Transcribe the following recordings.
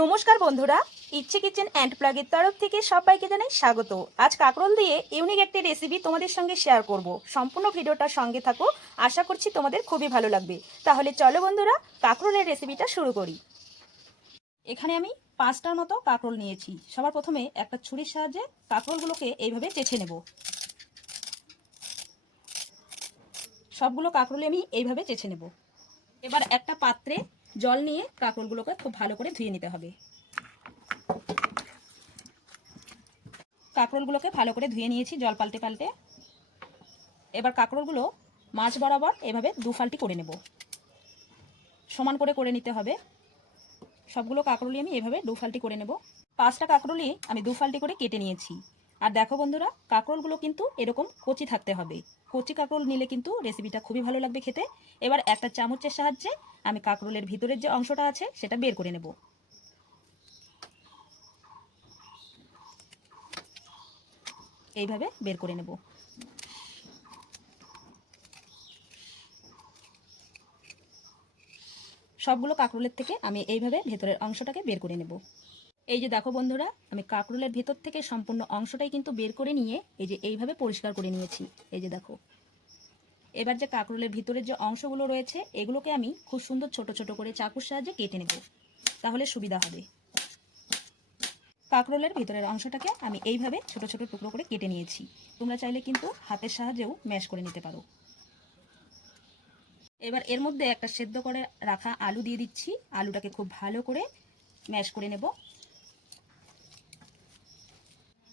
নমস্কার বন্ধুরা, ইচ্ছে কিচেন অ্যান্ড প্লাগের তরফ থেকে সবাইকে জানাই স্বাগত। আজ কাকরোল দিয়ে ইউনিক একটি রেসিপি তোমাদের সঙ্গে শেয়ার করব। সম্পূর্ণ ভিডিওটা সঙ্গে থাকো, আশা করছি তোমাদের খুবই ভালো লাগবে। তাহলে চলো বন্ধুরা, কাকরোলের রেসিপিটা শুরু করি। এখানে আমি পাঁচটার মতো কাকরোল নিয়েছি। সবার প্রথমে একটা ছুরির সাহায্যে কাকরোলগুলোকে এইভাবে চেছে নেব। সবগুলো কাকরোলে আমি এইভাবে চেছে নেব। এবার একটা পাত্রে জল নিয়ে কাঁকরোলগুলোকে খুব ভালো করে ধুয়ে নিতে হবে। কাঁকরোলগুলোকে ভালো করে ধুয়ে নিয়েছি জল পাল্টে পাল্টে। এবার কাঁকরোলগুলো মাছ বরাবর এভাবে দু ফাল্টি করে নেব। সমান করে করে নিতে হবে। সবগুলো কাঁকরোলি আমি এভাবে দু ফাল্টি করে নেব। পাঁচটা কাঁকরোলি আমি দু ফাল্টি করে কেটে নিয়েছি। আর দেখো বন্ধুরা, কাঁকরোলগুলো কিন্তু এরকম কচি থাকতে হবে। কচি কাঁকরোল নিলে কিন্তু রেসিপিটা খুবই ভালো লাগবে খেতে। এবার একটা চামচের সাহায্যে আমি কাঁকরোলের ভিতরের যে অংশটা আছে, সেটা বের করে নেব। এইভাবে বের করে নেব। সবগুলো কাঁকরোলের থেকে আমি এইভাবে ভেতরের অংশটাকে বের করে নেব। এই যে দেখো বন্ধুরা, আমি কাঁকরোলের ভেতর থেকে সম্পূর্ণ অংশটাই কিন্তু বের করে নিয়ে এই যে এইভাবে পরিষ্কার করে নিয়েছি। এই যে দেখো। এবার যে কাঁকরোলের ভিতরের যে অংশগুলো রয়েছে, এগুলোকে আমি খুব সুন্দর ছোট ছোট করে চাকুর সাহায্যে কেটে নেব। তাহলে সুবিধা হবে। কাঁকরোলের ভিতরের অংশটাকে আমি এইভাবে ছোট ছোট টুকরো করে কেটে নিয়েছি। তোমরা চাইলে কিন্তু হাতের সাহায্যেও ম্যাশ করে নিতে পারো। এবার এর মধ্যে একটা সেদ্ধ করে রাখা আলু দিয়ে দিচ্ছি। আলুটাকে খুব ভালো করে ম্যাশ করে নেব।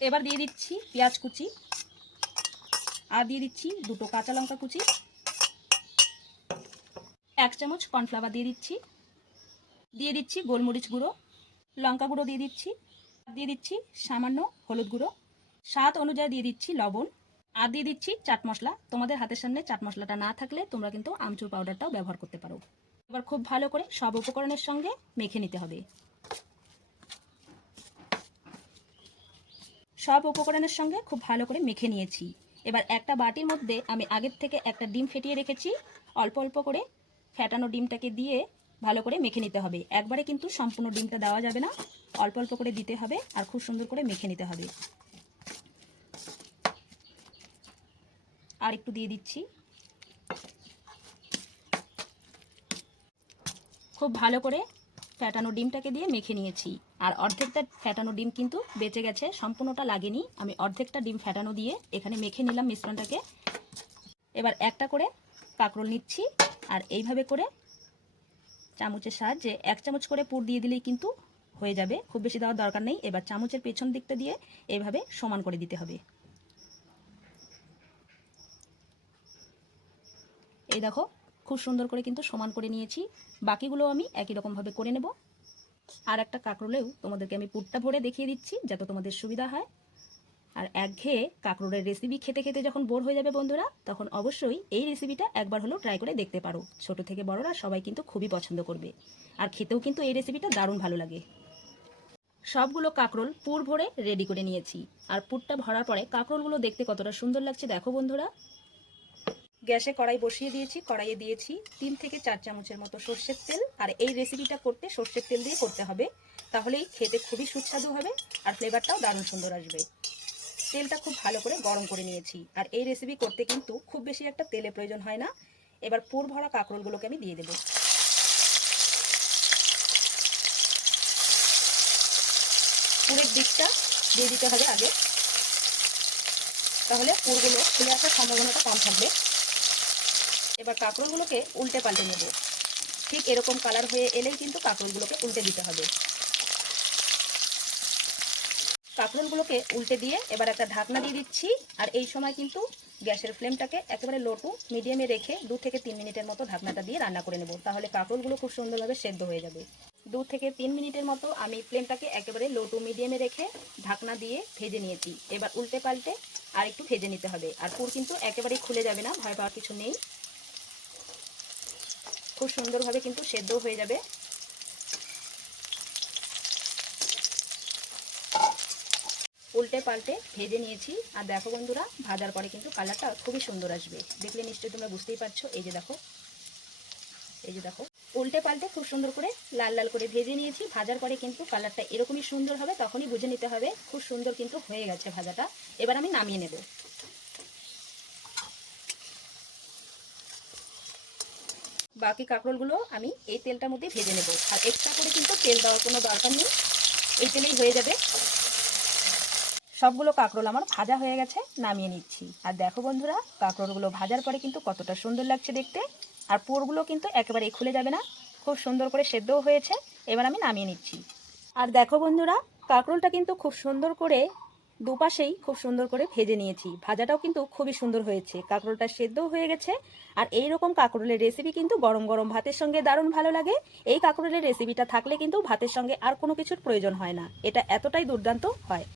এবার দিয়ে দিচ্ছি পেঁয়াজ কুচি। আর দিয়ে দিচ্ছি দুটো কাঁচা লঙ্কা কুচি। এক চামচ কর্নফ্লাওয়ার দিয়ে দিচ্ছি। দিয়ে দিচ্ছি গোলমরিচ গুঁড়ো। লঙ্কা গুঁড়ো দিয়ে দিচ্ছি। দিয়ে দিচ্ছি সামান্য হলুদ গুঁড়ো। স্বাদ অনুযায়ী দিয়ে দিচ্ছি লবণ। আর দিয়ে দিচ্ছি চাট মশলা। তোমাদের হাতের সামনে চাট মশলাটা না থাকলে তোমরা কিন্তু আমচুর পাউডারটাও ব্যবহার করতে পারো। এবার খুব ভালো করে সব উপকরণের সঙ্গে মেখে নিতে হবে। সব উপকরণের সঙ্গে খুব ভালো করে মেখে নিয়েছি। এবার একটা বাটির মধ্যে আমি আগের থেকে একটা ডিম ফেটিয়ে রেখেছি। অল্প অল্প করে ফ্যাটানো ডিমটাকে দিয়ে ভালো করে মেখে নিতে হবে। একবারে কিন্তু সম্পূর্ণ ডিমটা দেওয়া যাবে না। অল্প অল্প করে দিতে হবে আর খুব সুন্দর করে মেখে নিতে হবে। আর একটু দিয়ে দিচ্ছি। খুব ভালো করে ফ্যাটানো ডিমটাকে দিয়ে মেখে নিয়েছি। আর অর্ধেকটা ফ্যাটানো ডিম কিন্তু বেঁচে গেছে, সম্পূর্ণটা লাগেনি। আমি অর্ধেকটা ডিম ফ্যাটানো দিয়ে এখানে মেখে নিলাম মিশ্রণটাকে। এবার একটা করে কাঁকরোল নিচ্ছি, আর এইভাবে করে চামচের সাহায্যে এক চামচ করে পুর দিয়ে দিলেই কিন্তু হয়ে যাবে। খুব বেশি দেওয়ার দরকার নেই। এবার চামচের পেছন দিকটা দিয়ে এইভাবে সমান করে দিতে হবে। এই দেখো খুব সুন্দর করে কিন্তু সমান করে নিয়েছি। বাকিগুলো আমি একই রকমভাবে করে নেব। আর একটা কাঁকরোলেও তোমাদেরকে আমি পুরটা ভরে দেখিয়ে দিচ্ছি, যাতে তোমাদের সুবিধা হয়। আর একঘেয়ে কাঁকরোলের রেসিপি খেতে খেতে যখন বোর হয়ে যাবে বন্ধুরা, তখন অবশ্যই এই রেসিপিটা একবার হলেও ট্রাই করে দেখতে পারো। ছোট থেকে বড়রা সবাই কিন্তু খুবই পছন্দ করবে। আর খেতেও কিন্তু এই রেসিপিটা দারুণ ভালো লাগে। সবগুলো কাঁকরোল পুর ভরে রেডি করে নিয়েছি। আর পুরটা ভরার পরে কাঁকরোলগুলো দেখতে কতটা সুন্দর লাগছে দেখো বন্ধুরা। গ্যাসে কড়াই বসিয়ে দিয়েছি, কড়াইয়ে দিয়েছি তিন থেকে চার চামচের মতো সর্ষের তেল। আর এই রেসিপিটা করতে সর্ষের তেল দিয়ে করতে হবে। তাহলেই খেতে খুবই সুস্বাদু হবে আর ফ্লেভারটাও দারুণ সুন্দর আসবে। তেলটা খুব ভালো করে গরম করে নিয়েছি। আর এই রেসিপি করতে কিন্তু খুব বেশি একটা তেলের প্রয়োজন হয় না। এবার পুর ভরা কাঁকরোলগুলোকে আমি দিয়ে দেব। পুরের দিকটা দিয়ে দিতে হবে আগে। তাহলে পুরগুলো খুলে আসার সম্ভাবনাটা কম থাকবে। এবার কাঁকড়গুলোকে উল্টে পাল্টে নেব। ঠিক এরকম কালার হয়ে এলেই কিন্তু কাঁকড়গুলোকে উল্টে দিতে হবে। কাঁকরোলগুলোকে উল্টে দিয়ে এবার একটা ঢাকনা দিয়ে দিচ্ছি। আর এই সময় কিন্তু গ্যাসের ফ্লেমটাকে একেবারে লো টু মিডিয়ামে রেখে দু থেকে তিন মিনিটের মতো ঢাকনাটা দিয়ে রান্না করে নেব। তাহলে কাঁকড়গুলো খুব সুন্দরভাবে সেদ্ধ হয়ে যাবে। দু থেকে তিন মিনিটের মতো আমি ফ্লেমটাকে একেবারে লো টু মিডিয়ামে রেখে ঢাকনা দিয়ে ভেজে নিয়েছি। এবার উল্টে পাল্টে আর একটু ভেজে নিতে হবে। আর পুর কিন্তু একেবারেই খুলে যাবে না, ভয় পাওয়ার কিছু নেই। খুব সুন্দরভাবে কিন্তু সেদ্ধ হয়ে যাবে। উল্টে পাল্টে ভেজে নিয়েছি। আর দেখো বন্ধুরা, ভাজার পরে কিন্তু কালারটা খুবই সুন্দর আসবে। দেখলে নিশ্চয়ই তোমরা বুঝতেই পারছ। এই যে দেখো, এই যে দেখো, উল্টে পাল্টে খুব সুন্দর করে লাল লাল করে ভেজে নিয়েছি। ভাজার পরে কিন্তু কালারটা এরকমই সুন্দর হবে, তখনই বুঝে নিতে হবে। খুব সুন্দর কিন্তু হয়ে গেছে ভাজাটা। এবার আমি নামিয়ে নেব। বাকি কাঁকরোলগুলো আমি এই তেলটার মধ্যে ভেজে নেব। আর এক্সট্রা করে কিন্তু তেল দেওয়ার কোনো দরকার নেই। এই তেলেই হয়ে যাবে। সবগুলো কাঁকরোল আমার ভাজা হয়ে গেছে, নামিয়ে নিচ্ছি। আর দেখো বন্ধুরা, কাঁকরোলগুলো ভাজার পরে কিন্তু কতটা সুন্দর লাগছে দেখতে। আর পোরগুলো কিন্তু একেবারে খুলে যাবে না। খুব সুন্দর করে সেদ্ধও হয়েছে। এবার আমি নামিয়ে নিচ্ছি। আর দেখো বন্ধুরা, কাঁকরোলটা কিন্তু খুব সুন্দর করে দুপাশেই খুব সুন্দর করে ভেজে নিয়েছি। ভাজাটাও কিন্তু খুবই সুন্দর হয়েছে। কাঁকরোলটা সেদ্ধও হয়ে গেছে। আর এই রকম কাঁকরোলের রেসিপি কিন্তু গরম গরম ভাতের সঙ্গে দারুণ ভালো লাগে। এই কাঁকরোলের রেসিপিটা থাকলে কিন্তু ভাতের সঙ্গে আর কোনো কিছুর প্রয়োজন হয় না। এটা এতটাই দুর্দান্ত হয়।